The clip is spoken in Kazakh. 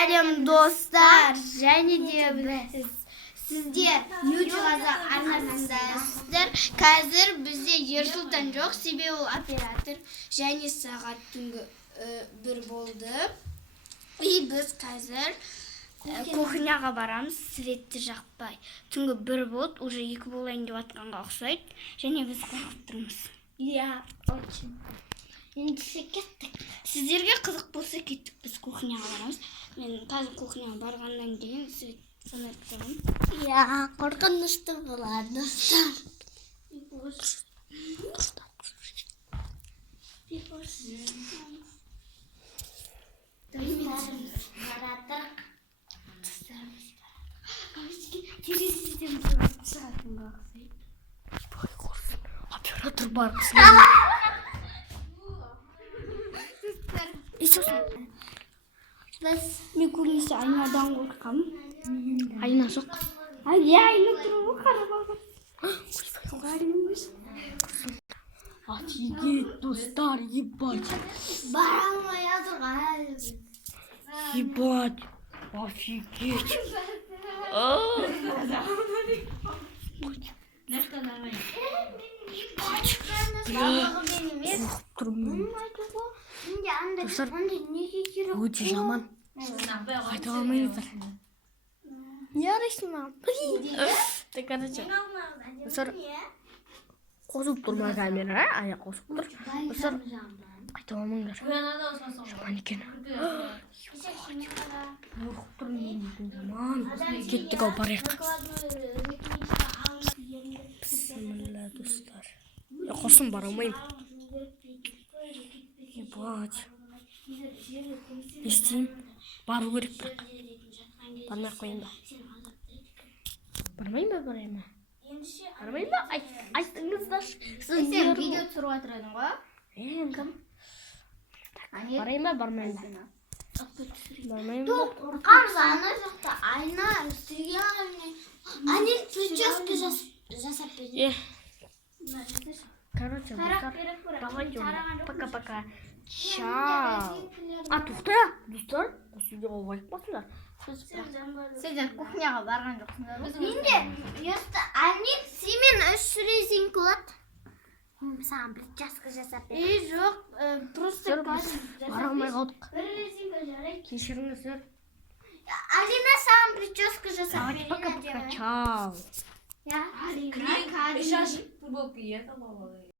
сәлем достар, және де біз сіздер Нью Қазақ арнасындасыздар. Қазір бізде Ерсұлтан жоқ, себебі ол оператор, және сағат түнгі 1 болды. И біз қазір кухняға барамыз, светті жақпай. Түнгі 1 болды, уже 2 болайын деп атқанға ұқсайды, және біз қорқып тұрмыз. Иә, очень. Енді кеттік. Сіздерге қызық болса кеттік, біз кухняға барамыз. Мен қазір кухняға барғаннан кейін соны айтамын. Иә, қорқынышты болады, достар. Терезеден шығатынға ұқсайды. Оператор бар кісілер. Мен көбінесе айнадан қорқамын. Айна жоқ. Айна тұруы қарап алған. Офигеть, достар, ебать. Бара алмай жатыр. Ебать, офигеть. Қорқып тұрмын. Достар, өте жаман. Қайта алмайыздар. Не арайсың маған? Так, короче. Достар, қосып тұрма камера, аяқ қосып тұр. Достар, қайта алмайыздар. Жаман екен. Қорқып тұрмын. Жаман. Кеттік ау барайық. Бісміллә, достар. Қосын бара алмайым. Ебать. Не істеймін? Бару керек бірақ. Бармай қойын ба? Бармайын ба, барайын ба? Бармайын ба? Айттыңыздар. Сен видео түсіріп отырадың ғой? Кім? Барайын ба, бармайын ба? Бармайын ба? Қорқамыз, ана жақта айна істеген. Ане прическа жасап берді. Короче, давайте пока-пока. Чао. Тоқта, достар, осы видеоға лайк басыңдар. Сіздер кухняға барған жоқсыңдар. Менде ане семен 3 резинка болады. Саған прическа жасап берді. Жоқ, просто бара алмай қалдық. Бір резинка жарайды. Кешіріңіздер. Алина саған прическа жасап берді. Пока-пока, чао. Ja, Alina,